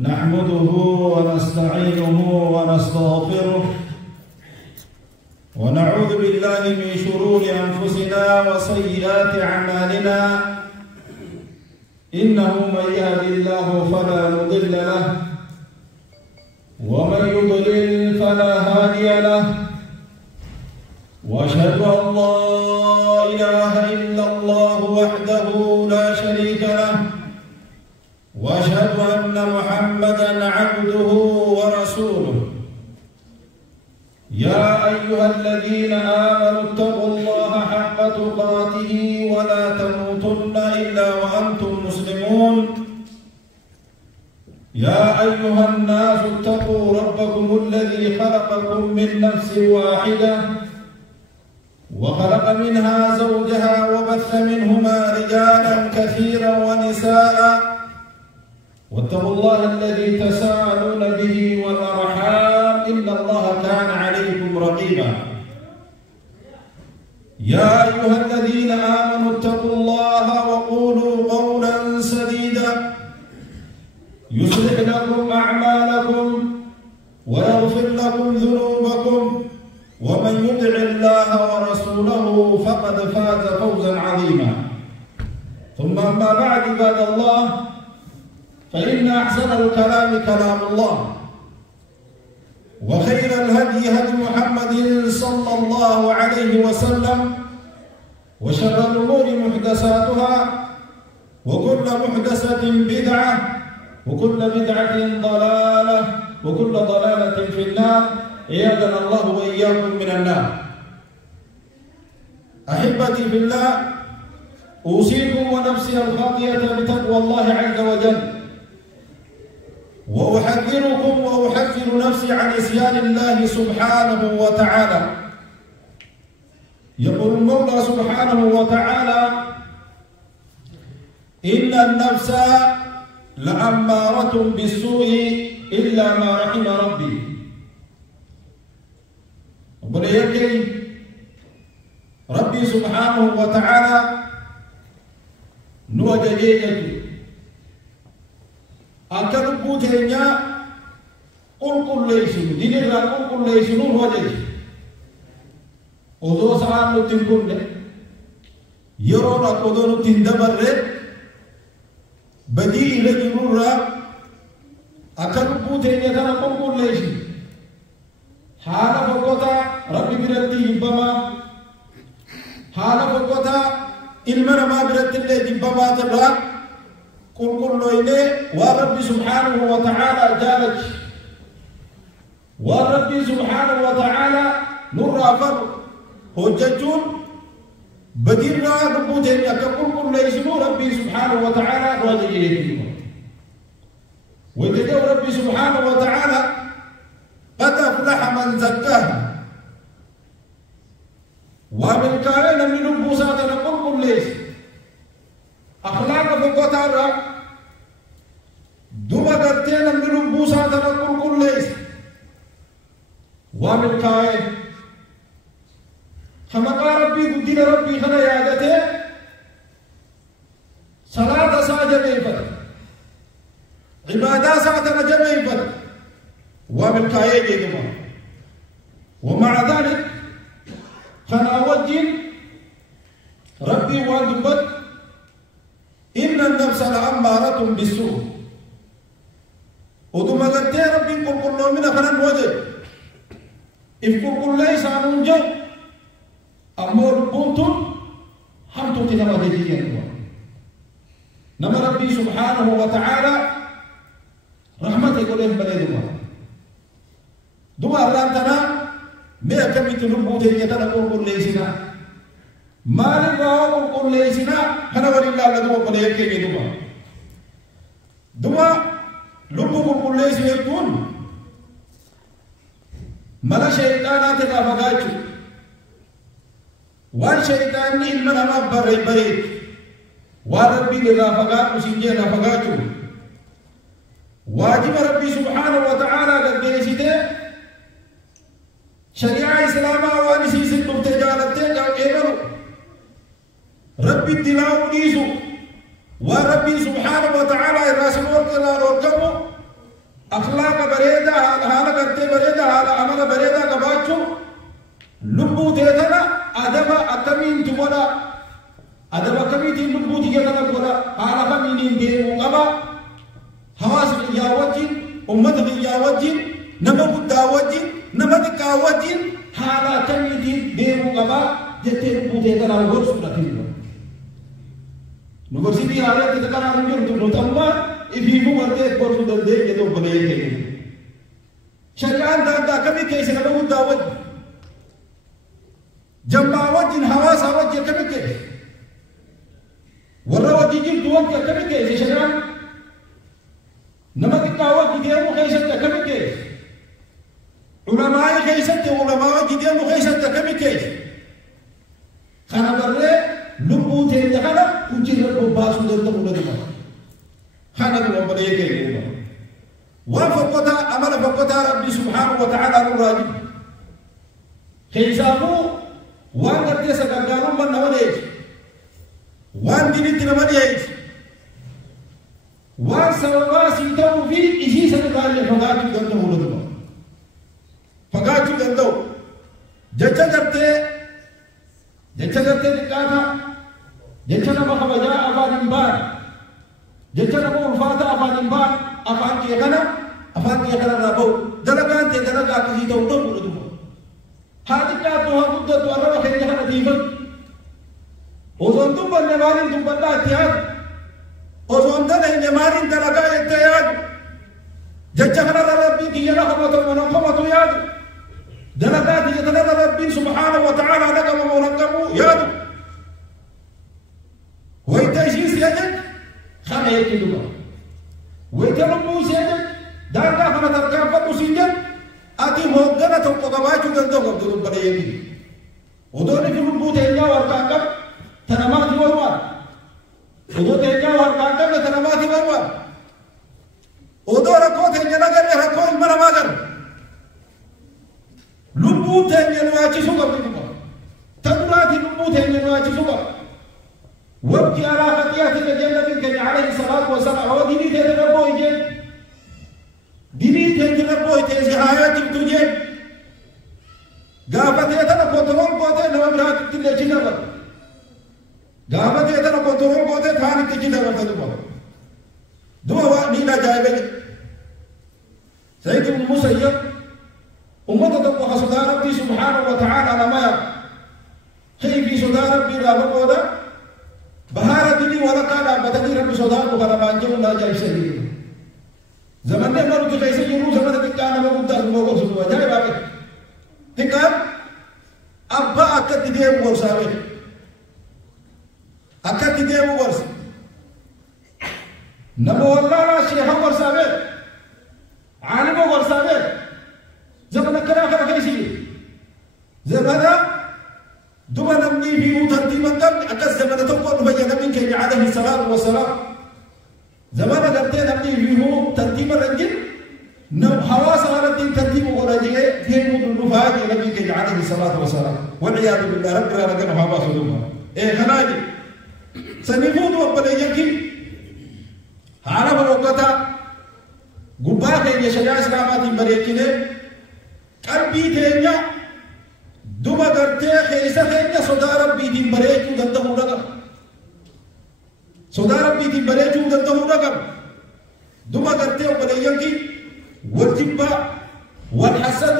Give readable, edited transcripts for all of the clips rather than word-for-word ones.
نحمده ونستعينه ونستغفره ونعوذ بالله من شرور أنفسنا وسيئات أعمالنا إنه من يهد الله فلا مضل له ومن يضلل فلا هادي له وأشهد أن لا إله إلا الله وحده لا شريك له وأشهد أن محمدًا عبده ورسوله يا أيها الذين آمنوا اتقوا الله حق تقاته ولا تموتن إلا وأنتم مسلمون يا أيها الناس اتقوا ربكم الذي خلقكم من نفس واحدة وخلق منها زوجها وبث منهما رجالا كثيرا ونساء واتقوا الله الذي تساءلون به والأرحام إن الله كان عليكم رقيبا يا أيها الذين آمنوا اتقوا الله وقولوا قولا سديدا يصلح لكم أعمالكم ويغفر لكم ذنوبكم ومن يطع الله ورسوله فقد فاز فوزا عظيما ثم أما بعد عباد الله فإن أحسن الكلام كلام الله وخير الهدي هدي محمد صلى الله عليه وسلم وشر الأمور محدثاتها وكل محدثة بدعة وكل بدعة ضلالة وكل ضلالة في النار عياذنا الله وإياكم من النار. أحبتي في الله أوصيكم ونفسي الخاطئة بتقوى الله عز وجل وأحذركم وأحذر نفسي عن عصيان الله سبحانه وتعالى. يقول المولى سبحانه وتعالى إن النفس لأمارة بالسوء إلا ما رحم ربي. وبليكي ربي سبحانه وتعالى نوجديته أكل بوتينيا قل ليسون دينيرا قل ليسون وجدي أذو سان نتنقل يرونا أذو نتندبر بدي لجنورا أكل بوتينيا تنا قل ليسون حالا فقطا ربي برتي يبما حالا فقطا إلمنا ما برتي اللي يبما ترى كل إليه وربي سبحانه وتعالى جالك وربي سبحانه وتعالى نور أفر هجتون بديرنا ربوتين يكون كل يسمو ربي سبحانه وتعالى رجيه ويتجو ربي سبحانه وتعالى قد أفلح من زكاها ومن كان من نبوساتنا كل ليس أخلاق فقطارا دوما قرتين من نبوساتنا كل ليس ومن كان خمقا ربي قدين ربي خنا يادته صلاة ساجة ميفت عبادة ساعتنا جميفت ومن كايه جيدما ومع ذلك خنا وجين ربي واندبت إن النفس لأمارة بالسوء ودما قلت ربي قل كل من خنا وجد إذ كل ليس عن جو أمور بنتم حمتم تنوجدين نما ربي سبحانه وتعالى رحمته قلهم بليدما دوا رانتنا ما كميت نبوتين يتنا قل ليسنا ما لله قل ليسنا خنا ولله لدوا بليك يدوا دوا لبو قل ليسنا يكون ملا شيطانات الافغاچو وان شيطان إلمنا ما بريت وربي الافغاچ مسنجه الافغاچو واجب ربي سبحانه وتعالى قد بيسيته شريعة إسلاما وانسي سنتم تجالتين قالوا ربي التلاو ديسو وربي سبحانه وتعالى الرسول والكلام بريدة على عمل بريدة قباتشو لبو تيتنا أدبا أكمين تقولا أدبا كمين لبو تيتنا قولا على كمين ديمو قبا حواس يا وجين أمة يا وجين نما بدا وجين نما دكا وجين على كمين ديمو قبا جتين لبو تيتنا ورسو لكينو نورسيتي على تذكر عن يوم نتأمل إبيمو ورده ورسو دلده يدو بليه كينو شريعان دا كمين كيسي نما بدا وجين جمع وجين حواس وجين كمين كيسي ورا وجين دوام كمين كيسي شريعان نما تكاوى جديمو خيسة كمين كيسي علماء خيسة علماء جديمو خيسة كمين كيسي خانا برre لبو تيري خانا كنجي ربو باسو دلتا مولدما خانا بلو بليه كيسي وفقتا أمل فقتا ربي سبحانه وتعالى الراجل خيسامو وان قرتي سكاكارون من نماليج وان دينيت نماليج وان سوابا سيتاو في إشي سنقال فقاتو دندو ولدما فقاتو دندو جچا قرتي دكاتا جچا نما خبجا أفان انبار جچا نما الفاتا أفان انبار أفان كيخنا رابو دلقان تي دلقا كسيتاو دندو ولدما هذه كاتوها مدة وأنا خيرها نتيجة وزندم بالنمارين دم بالله اتياد وزندم النمارين دلقا اتياد جتشنا ربي كينا خمتو ونقمتو ياد دلقا تجتنا ربي سبحانه وتعالى لكم ونقمو ياد ويتجيس يدك خنا يكيدوها ويتلمو سيدك دارنا خنا تركافة سيدك أتي موجنا تقبضاجو دندو قبضو بديني ودوني في لبوت إنجا وركاكب تناماتي وروان ودوت إنجا وركاكب تناماتي وروان ودو ركوت إنجا نجر ركوت المرا ماجر لبوت إنجا نواجي سوكا بديني تدراتي لبوت إنجا نواجي سوكا وابكي على فتيات الجنة منك عليه الصلاة والسلام وديني تدربو إنجا ديني تنجربو يتيسي حياة جبتوجين غابت يتنا كنترول قوتي نما برات تلي جنبا غابت يتنا كنترول قوتي ثاني تجنبا تدوبا دوا نينا جايبه سيد المسيب أمته تقوى صدى ربي سبحانه وتعالى لما خي في صدى ربي رابا قودا بهارة ديني ولا كان بدني ربي صدى مغربان جو لا جايب سيدي زمان ده مرو كيسه يروح زمان ده كان ما بده الموضوع سوى جاي بابك تكان أبا أكتر تديه مورسابه أكتر تديه مورس نبو الله لا شيء هم مورسابه عالم مورسابه زمان كنا خلا كيسه زمان دوما نمني في موتى مكان أكثر زمان تقول نبينا منك عليه الصلاة والسلام زمان قبتين أبني فيه ترتيب الرجل نم حواس على الدين ترتيب وراجعه دين مدرفات النبي كي عليه الصلاة والسلام والعياذ بالله ربنا لقنا حواس ودمها إيه خناجي سنفوت وبليجي عرب الوقتا قباك يا شجاع إسلامات بريكينه قلبي تينيا دوما قرتي خيسة تينيا صدا ربي دين بريكو دنده ولقم صدا ربي دين بريكو دنده ولقم دوما قرتي وبليجي والجبا والحسد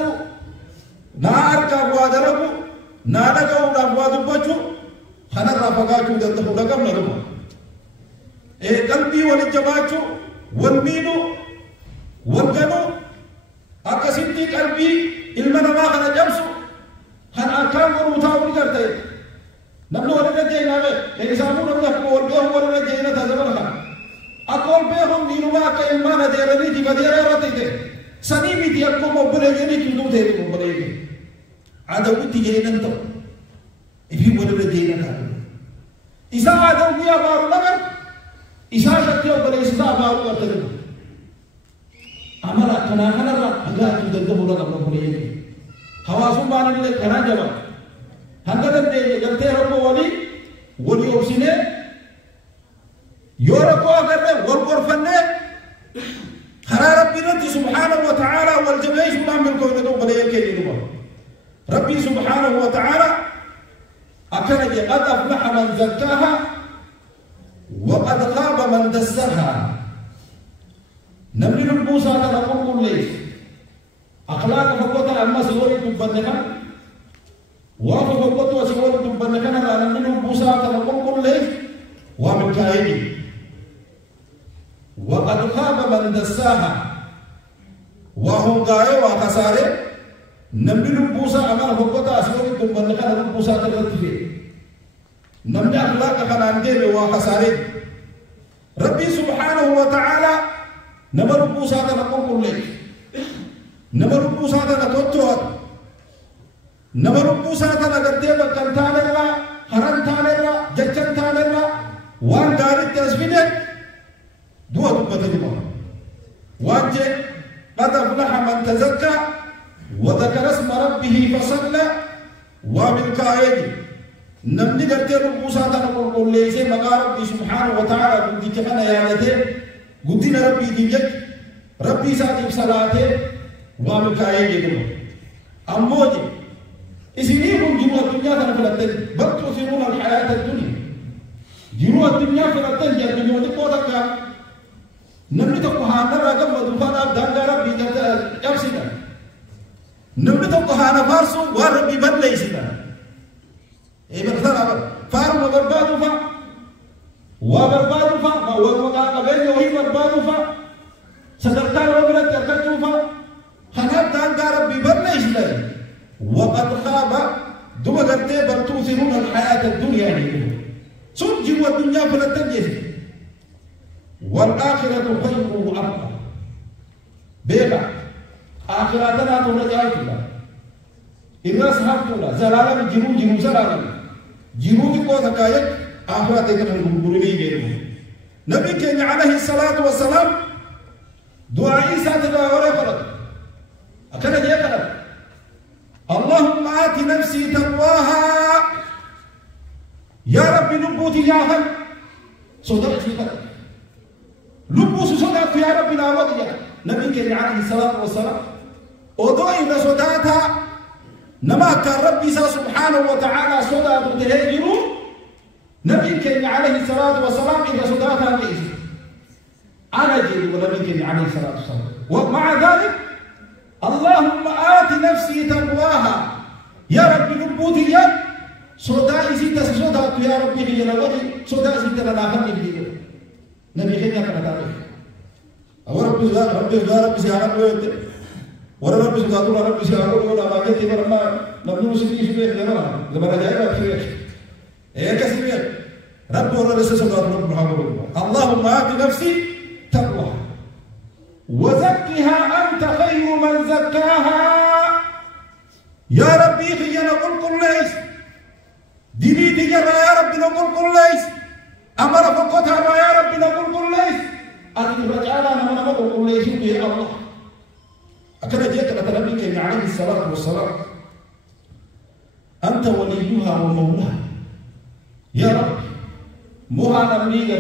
نار كابوادربو نادقو نابوادبجو خنا رافقاچو دنده ولقم ندوما إيه قلبي والجباچو والمينو والجنو أكسيتي قلبي إلمنا ما خنا جمسو خنا أكام ورمتاوني كرتي نبلو ولنا جينا به إنسانو نبلو أقول بهم ولنا جينا تزمنها أقول بهم نينو ما كإلمانا ديرني تبا ديرني سنيمي تيكو مبلغني كندو ديري مبلغني عدوي تجينا نتو إفي ولنا جينا كارو إذا عدوي أبارو لغر إذا شكيو بلا إذا أبارو كرتي أمرا كنا را أجا تدندو ولا قبل بوليه حواسو بانا لله كنا جوا هنگدن دے جلتے ربو ولي أوسينه يورا كوا كرنے ور فنّه خرا ربي ربي سبحانه وتعالى والجبيش من كون دوب ليكي دوب ربي سبحانه وتعالى أكرج قد أفلح من زكاها وقد خاب من دسها نملي البوسة نقول كل ليش أخلاق فقوة أما سوري تبنها وافق فقوة سوري تبنها نملي البوسة نقول كل ليش ومن كائني وقد خاب من دساها وهم قائل وخساره نملي البوسة أما فقوة سوري تبنها نملي البوسة تغطفه نملي أخلاق خنانجي وخساره ربي سبحانه وتعالى نمر البوسة نقول كل ليش نمر البوسة نتوتوات نمر البوسة نقدم كنتان الله هرنتان الله جتنتان الله وان قال التسبيح دوا دبتني وان قد أفلح من تزكى وذكر اسم ربه فصلى وبالكائن نمني قدم البوسة نقول كل ليش مقال ربي سبحانه وتعالى قد كفنا يا لديه قدنا ربي ديجك ربي ساتي بصلاته وامكايه جدو أموجي إسنيكم جنوة الدنيا فلتن بل تؤثرون الحياة الدنيا جنوة الدنيا فلتن جاء جنوة القوة نمني تقوها نرى قم ودفانا دانجا ربي يبسنا نمني تقوها نفارسو وربي بل ليسنا إيه بلتنا فارو وبربادو فا وبربادو فا وقابل وهي بربادو فا سدرتان وبرد تركتو فا خناب دانجا ربي بل ليسنا وقد خاب دوما قرتي بل توثرون الحياة الدنيا سنجي والدنيا فلا تنجز والآخرة خير وأبقى بيبا آخرتنا ترجعت لها إذا سحبت لها زلالة جنو زلالة جنو تقوى تكايك آخرتنا تنقلني بيبا نبي كان عليه الصلاة والسلام دعاء عيسى تبا ورفضت أكنا جيكنا اللهم آت نفسي تقواها يا ربي نبوتي يا أخي صدقت فيك لبوس صدقت يا ربي لا وضيع نبي كريم عليه الصلاة والسلام ودعي لصداتها نما كان ربي سبحانه وتعالى صدات تهجروا نبي كريم عليه الصلاة والسلام إذا صداتها ليس أنا جيد ونبي كريم عليه الصلاة والسلام ومع ذلك اللهم آت نفسي تقواها يا ربي نبوتي يا صدائي ستة صدات يا ربي هي لوجه صدائي ستة لا فني بديه نبي خير كنا تعرف أو ربي سيارة بيت ورا ربي سيارة ربي سيارة ولا ما جت ولا ما نبني سبي سبي كذا لما رجعنا في إيه كسبيا رب ورا لسه صدات رب محمد اللهم آت نفسي تقواها وزكها أنت خير من زكاها يا ربي خينا قل كل ليس ديني تجرى يا ربي نقول كل ليس أمر فقطها يا ربي نقول كل ليس أن رجعنا نقول كل ليس يا الله أكد جاءك نتنبيك عليه الصلاة والسلام أنت وليها ومولاها يا رب موها نمني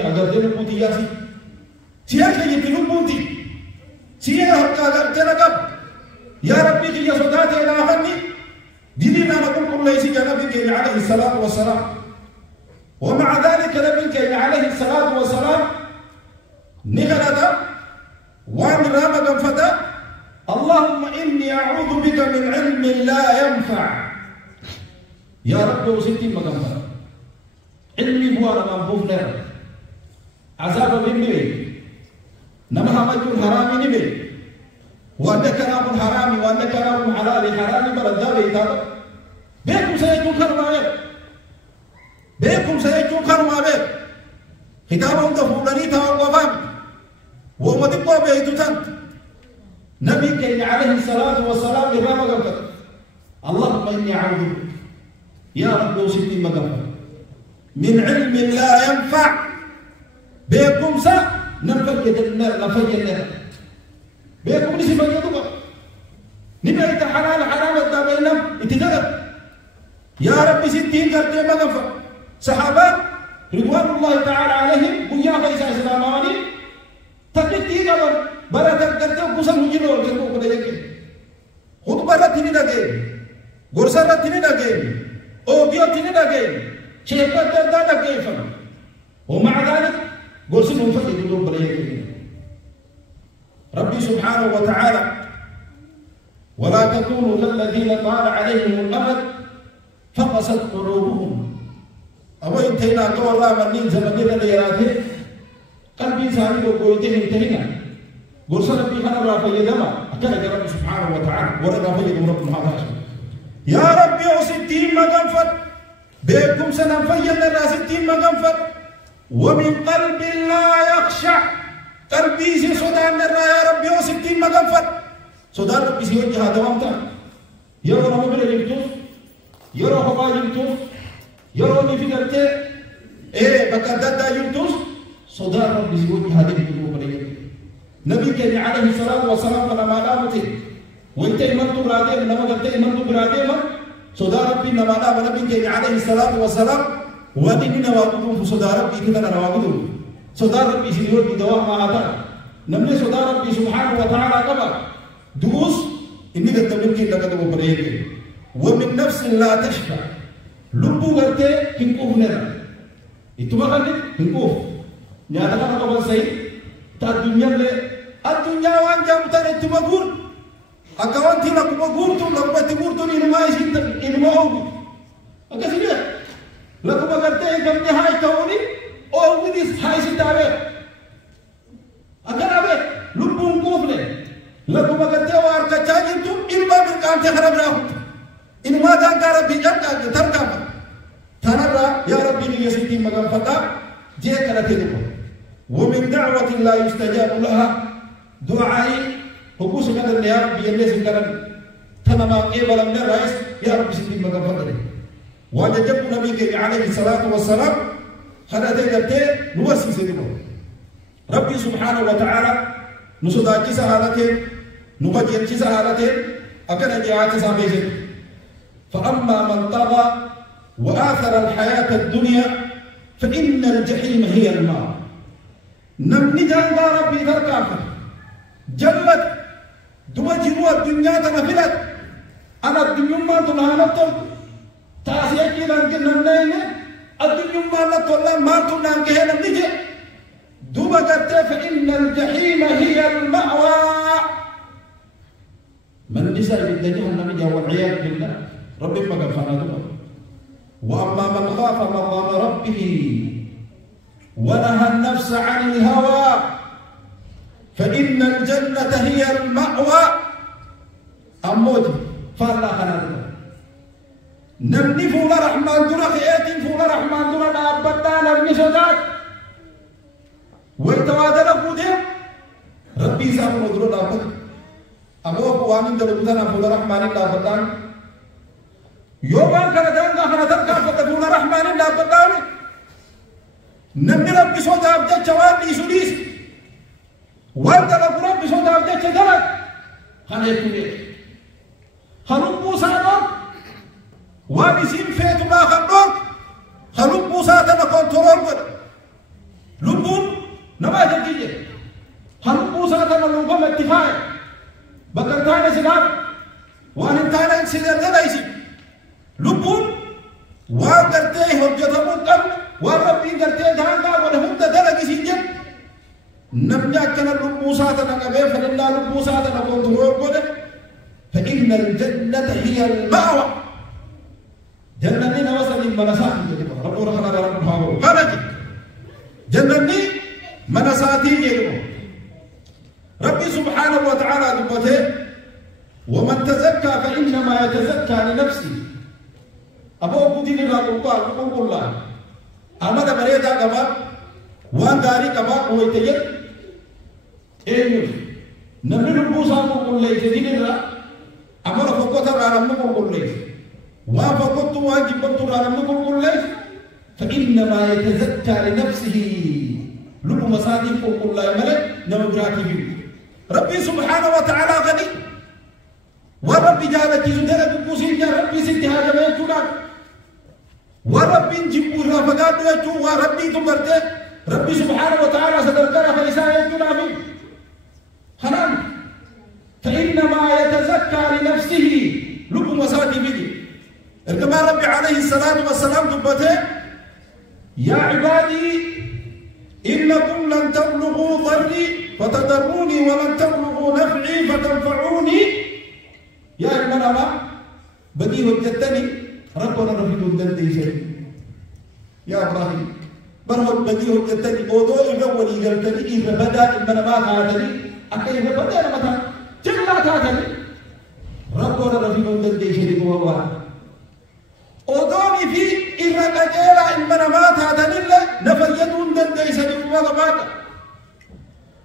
قدر بوتي ياسي سياك يتلو بوتي سياك تنقب يا ربي كي يصدات إلى أخني ديننا نقول كل ليس نبيك عليه الصلاة والسلام ومع ذلك نبيك عليه الصلاة والسلام نغرد وان رامك فتى اللهم إني أعوذ بك من علم لا ينفع يا رب وسيتي مغنفر علمي بوانا منفوف نار عذاب من بي نمها مجل حرامي نبي وأن كلام حرام وأن كلام حلال حرام بردار يتابع بيكم سيجون كرما بيكم سيجون كرما بيك خطابهم تفولني تاوقفان ومدقوا بيتوتان نبي كي عليه الصلاة والسلام لما مغفر اللهم إني أعوذ بك يا رب وسيدي مغفر من علم لا ينفع بيكم سا نفجد النار نفجد النار بيكم نسي بجدوك نبي حلال حرام الدابينم اتدرب يا رب ستين قرتي مغفر صحابات رضوان الله تعالى عليهم ويا غيث اسلاماني تقتي قبل بركة قرتي وقصة مجنون كنتو بديك خطبة رتني دقيق غرسة رتني دقيق أوبيو تني دقيق شيبة دقيق فهم ومع ذلك غرسة نوفق يقولون بديك ربي سبحانه وتعالى ولا تكونوا كالذين طال عليهم الأمد فقست قلوبهم أو انتهينا قول الله من نين زمننا ليراته قلبي سامي وقويته انتهينا قرصنا ربي خنا رافع يدما أكاد ربي سبحانه وتعالى ولا رافع يدما ربنا هذا يا ربي وستين مغنفر بكم سنفيا لنا ستين مغنفر ومن قلب لا يخشع قلبي سي صدان لنا يا ربي وستين مغنفر صدان ربي سي وجه هذا وامتا يرى رمبر جمتوس يرى حقا جمتوس يرى نفكرته بكادتا جمتوس صدان ربي سي وجه هذا وامتا نبي كان عليه الصلاة والسلام فلما لامته وانت إمانتو برادي لما قلت إمانتو برادي ما صدى ربي نما لام نبي كان عليه الصلاة والسلام وديني نواقضون فصدى ربي كذا نواقضون صدى ربي سيدور بدواء ما هذا نمني صدى ربي سبحانه وتعالى كبر دوس إني قد ممكن لقد وبريك ومن نفس لا تشفع لبو قلت كنكوف نرى إتما قلت كنكوف نيانا كنا قبل سيد الدنيا وان جامتان اتمغور اكوان تينا كمغورتو لما تغورتو انما يشين انما اوغ اكاسيا لكم غرتي غمني هاي توني او وديس هاي سيتاوي اكرابه لبون كوفله لكم غرتي وار كچاجنتو انما بركانت خربراو انما دانكار بيجاك تركا تنرا يا ربي لي يسيتي مغم فتا جي كلاتيكو ومن دعوة لا يستجاب لها دعائي حقوس قدر يا ربي الناس كرم تنما قبل من الرئيس يا ربي سيدي مغفر لي وجب نبيك عليه الصلاة والسلام خلاتي قلتي نوسي سيدي ربي سبحانه وتعالى نصدا كيسا حالتين نبجي كيسا حالتين أكنا جاعات سابيسين فأما من طغى وآثر الحياة الدنيا فإن الجحيم هي الماء نمني جاندا ربي دركافر جلت دوما جنوا الدنيا تنفلت أنا الدنيا ما تنهانتو تاسيا كيلان كننين الدنيا ما لا تولى ما تنانكه نمني دوما قرت فإن الجحيم هي المأوى من نساء جهنم جاء والعياذ بالله ربي ما غفرنا دوما وأما من خاف مقام ربه ونهى النفس عن الهوى فإن الجنة هي المأوى أموت فلا خنادنا نمني فولا رحمن دون خيات فولا رحمن دون أبدا نمني صداك ويتوادل فودهم ربي سامو ندرو دابد أبو قوانين دلبتنا فولا رحمن دابدان يومان كردان خنادر كافة فولا رحمن دابدان نمني ربي صوت أبدا جواب ليسوليس وانت ربي صوت أبدا جدلك خنا يكون خلوق موسى نور وانسين فيت ما خلوق خلوق موسى تنا كنترول قد لبون نما جديد خلوق موسى تنا لبون اتفاق بكرتان سلام وانتان سيدر دلايسي لبون وانترتيه هجتمون قبل وربي قرتي دانغا ولهم تدلق سيجن نمني كنا لبوسا تنقبه فلنا لبوسا تنقنترول قد فإن الجنة هي المأوى جنة نوصل منسات ربنا خلق ربنا خلق جنة منساتي يجب ربي سبحانه وتعالى دبته ومن تزكى فإنما يتزكى لنفسه أبو بدين الله أما مريضا كما وان داري كما هو يتجد إيه نمر بوسا كل ليس ديننا أما فقط رارم كل ليس وان فقط وان جبت رارم كل ليس فإنما يتزكى لنفسه لب مساجد كل ملك نمجاته ربي سبحانه وتعالى غني وربي جعل جزء بوسين ربي ستها جميع وربي جبور رافقات وجو وربي تمرته ربي سبحانه وتعالى صدرتنا فإساء يجونا فيه فإنما يتزكى لنفسه لكم وساتي بيجي كما ربي عليه الصلاة والسلام دبته يا عبادي إنكم لن تبلغوا ضري فتضروني ولن تبلغوا نفعي فتنفعوني يا المنامة بدي وجدتني ربنا رفيد الدنديشن يا إبراهيم برهد بدي وجدتني أوضو إذا ولي قلتني إذا بدأ المنامات هاتني أكي إذا بدأ المنامات جملات هاتني ربنا رفيد الدنديشن هو الله أوضوني في إذا كجيلا المنامات هاتني نفيدون دنديشن هو الله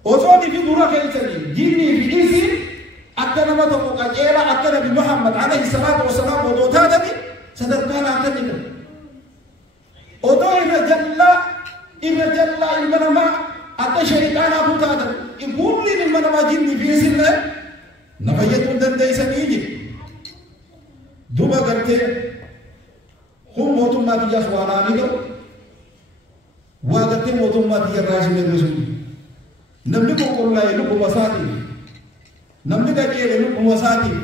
أوضوني في دورة كيسني جيني في إيسي أكنا ما تبغى جيلا أكنا بمحمد عليه الصلاة والسلام ودوتادني صدقنا أكنا أدو إذا جل المنما أكنا شريكنا بوتادن يقول لي المنما جيني في سنة نفيتون دنديسن يجي دوبا قرتي هم موتون ما تجاس واناني دو وقرتي موتون ما تجاس راشي من رسول نمني بقول الله يلوكو مساتي نمني دجيل يلوكو مساتي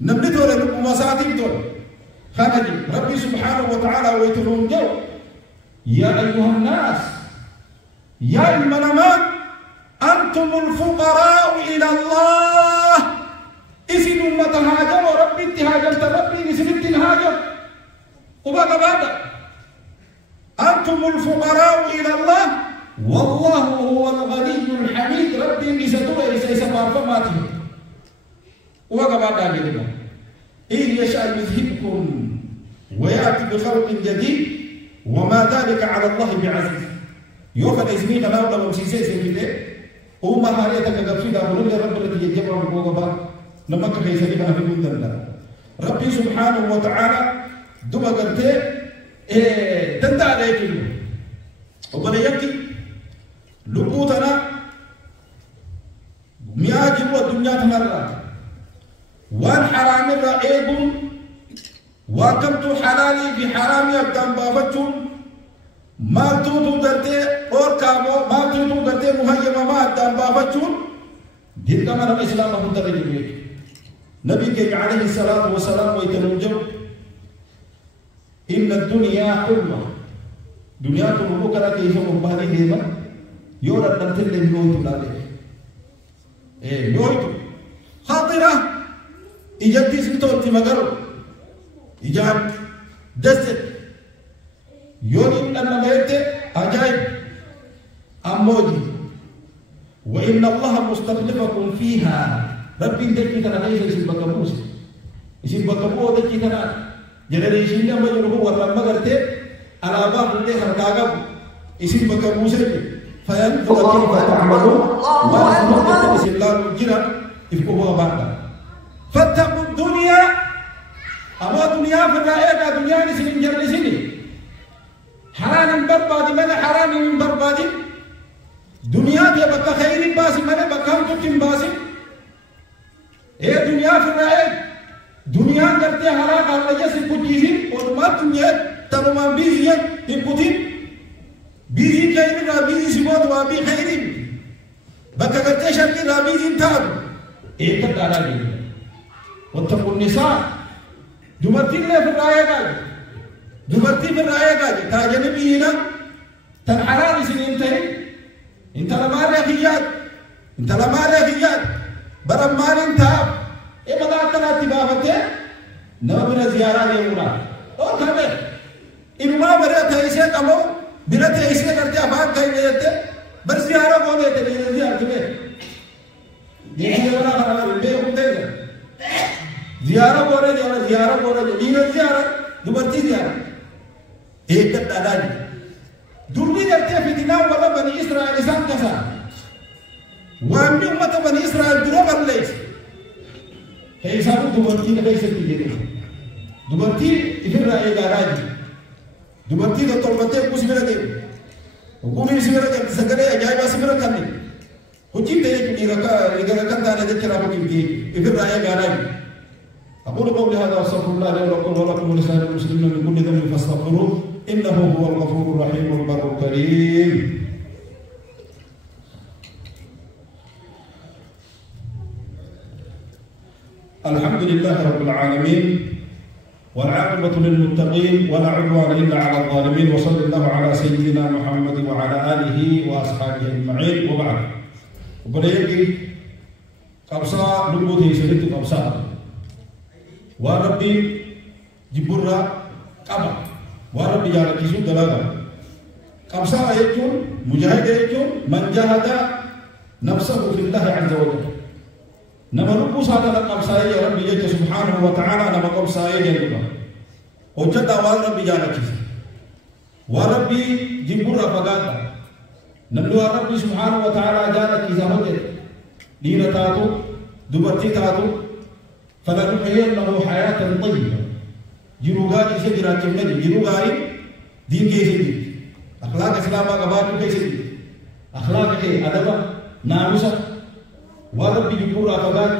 نمني دول يلوكو مساتي دول خانجي ربي سبحانه وتعالى ويتلون جو يا أيها الناس يا المنمان أنتم الفقراء إلى الله إذن أمة هاجر وربي انتهاجر ربي إذن انتهاجر وبقى بعد أنتم الفقراء إلى الله والله هو الغني الحميد ربي إذا يسمى فماته وبقى بعد ذلك إن يشاء يذهبكم ويأتي بخلق جديد وما ذلك على الله بعزيز يوفى إزمين لا ولا مسيسي سيدي وما هاريتك قبسيدا ولن رب الذي يجبر بوغبا لما كيف يسلك في من ربي سبحانه وتعالى دوما قلت تندى عليك وبنا يبكي لبوتنا مياجب والدنيا تمرّا وان حرام الرائب وكمت حلالي بحرامي أقدام بافتون ما تودو درتي اور كامو ما تودو درتي مهيما ما أقدام بافتون دين كما نبي إسلام أبو درجة نبي كي عليه الصلاة والسلام ويتنوجب إن الدنيا حلوة دنيا تنبو كلا كيف مبالي ديما يورا نمتل يويتو لالي يويتو خاطرة إجابتي سنتوتي مغرب إجاب دست يوني أن ميت عجائب أموجي وإن الله مستخلفكم فيها ربي دكي ترى ليس اسم بكموس اسم بكمو دكي ترى جنريشن ما يروح ولا ما قرته على باب ده هركاغب اسم بكموس فينظر كيف تعملون ونحن بسم الله الجرا يفكوا بعض فاتقوا الدنيا أما دنيا في الرأيك دنيا نسلم جرسيني حرام بربادي من حرام من بربادي دنيا دي بقى خير باسي من بقى هم تتم باسي إيه دنيا في الرأيك دنيا کرتے حرام الله جسد بجيزي ونما دنيا تنما بيزي تبوتين بيزي خير رابيزي سبوت وابي خير بقى کرتے شرقي رابيزي انتاب إيه كتالا جيزي واتقوا النساء دمرتي اللي في الرأيك دمرتي في الرأيك تاجني بينا تنحراني سنين تهي انت لما رخيات انت لما رخيات برمان انتاب ايه مدعتنا اتبافتي نوبنا زيارة ليونا اور كمي انما بريت ایسے کمو بريت ایسے کرتے افاق کئی بیتے بر زیارة کو دیتے لیے زیارة تمہیں دیکھنے والا خرابر بے ہوں دے گا زيارة بورا دين زيارة دبرتي زيارة إيه كتادان دورني نرتيه في دينا ولا بني إسرائيل سان كسا وأمي أمة بني إسرائيل دروبر ليس هي سامو دبرتي نبي سكتي دبرتي إفر رأي داراجي دبرتي دكتور كوسميرا دي وكوني سميرا دي سكري أجايبا سميرا كني وجيب تيجي ركان دانا دي كلامه كنتي إفر رأي داراجي أقول قولي هذا وأستغفر الله لي ولكم ولسائر المسلمين من كل ذنب فاستغفروه إنه هو الغفور الرحيم البر الكريم. الحمد لله رب العالمين والعاقبة للمتقين ولا عدوان إلا على الظالمين وصلى الله على سيدنا محمد وعلى آله وأصحابه أجمعين وبعد وبريكي قبصة لبوته سرت قبصة وربي جبرة قبا وربي جارك يسود دلاغا قبصة يجون مجاهد يجون من جاهد نفسه في الله عز وجل نما ربو صادق قبصة يا ربي جل سبحانه وتعالى نما قبصة يجون وجد وان ربي جارك وربي جبرة فقاتا نملو ربي سبحانه وتعالى جارك إذا وجد دين تاتو دبرتي تاتو فلنحيينه حياة طيبة جروغاري سجرات النبي جروغاري دين كيسدي أخلاق إسلام قبائل كيسدي أخلاق أدب ناموسا وربي جبور أفضل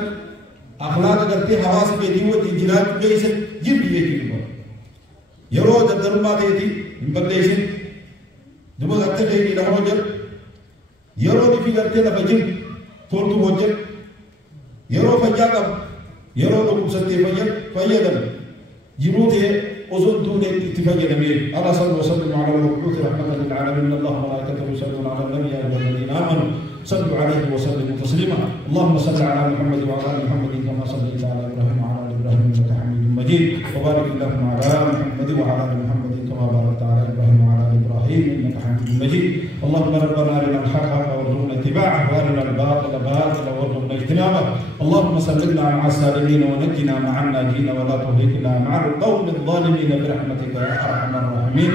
أخلاق قرتي حواس بديوة إجراء كيسد جيب يجيبه يرو دردر ما تيجي بقديسين دم قرتي كي لا وجر يرو دي في قرتي لا بجيب تورتو وجر يرو فجاكم يرو دكتور سنتي فجر فيدم جروته أذن دون اتفاق النبي الله صلى الله عليه وسلم على المبعوث رحمة للعالمين الله وملائكته يصلون على النبي يا أيها الذين آمنوا صلوا عليه وسلموا تسليما اللهم صل على محمد وعلى آل محمد كما صليت على إبراهيم وعلى آل إبراهيم إنك حميد مجيد وبارك اللهم على محمد وعلى آل محمد كما باركت على إبراهيم وعلى آل إبراهيم إنك حميد مجيد اللهم ربنا أرنا الحق حقا وارزقنا اتباعه وأرنا الباطل باطلا وارزقنا اجتنابه اللهم سلمنا مع السالمين ونجنا مع الناجين ولا تهلكنا مع القوم الظالمين برحمتك يا أرحم الراحمين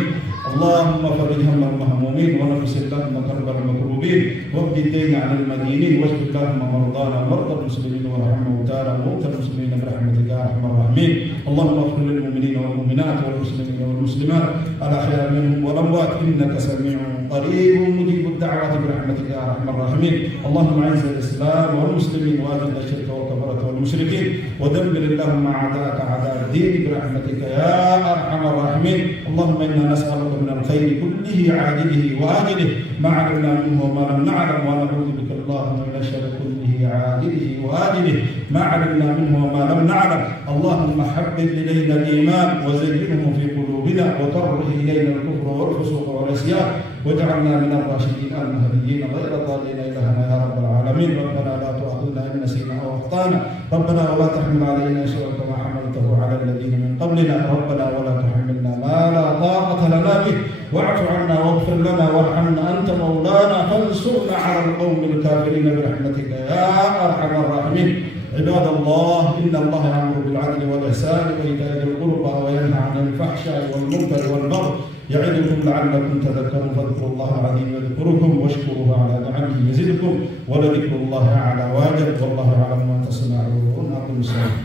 اللهم فرج هم المهمومين ونفس اللهم كرب المكروبين وابد الدين عن المدينين واشف اللهم مرضانا ومرضى المسلمين وارحم موتانا وموتى المسلمين برحمتك يا ارحم الراحمين اللهم اغفر للمؤمنين والمؤمنات والمسلمين والمسلمات الاحياء منهم والاموات انك سميع قريب مجيب الدعوات برحمتك يا ارحم الراحمين اللهم اعز الاسلام والمسلمين واذل الشرك والكفره والمشركين ودمر اللهم اعداءك اعداء الدين برحمتك يا ارحم الراحمين اللهم انا نسالك من الخير كله عاجله واجله ما علمنا منه وما لم نعلم ونعوذ بك اللهم من الشر كله عاجله واجله ما علمنا منه وما لم نعلم اللهم حبب الينا الايمان وزينه في قلوبنا وكره الينا الكفر والفسوق والعصيان واجعلنا من الراشدين المهديين غير ضالين الهنا يا رب العالمين ربنا لا تؤاخذنا ان نسينا او اخطانا ربنا ولا تحمل علينا اسرا كما حملته على الذين من قبلنا ربنا ولا تحملنا ما لا طاقه لنا به واعف عنا واغفر لنا وارحمنا انت مولانا فانصرنا على القوم الكافرين برحمتك يا ارحم الراحمين عباد الله ان الله يامر بالعدل والاحسان وايتاء ذي القربى وينهى عن الفحشاء والمنكر والبغي يعظكم لعلكم تذكرون فاذكروا الله العظيم يذكركم واشكروه على نعمه يزدكم ولذكر الله اعلى واجب والله يعلم ما تصنعون. اقم الصلاه.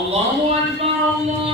الله اكبر الله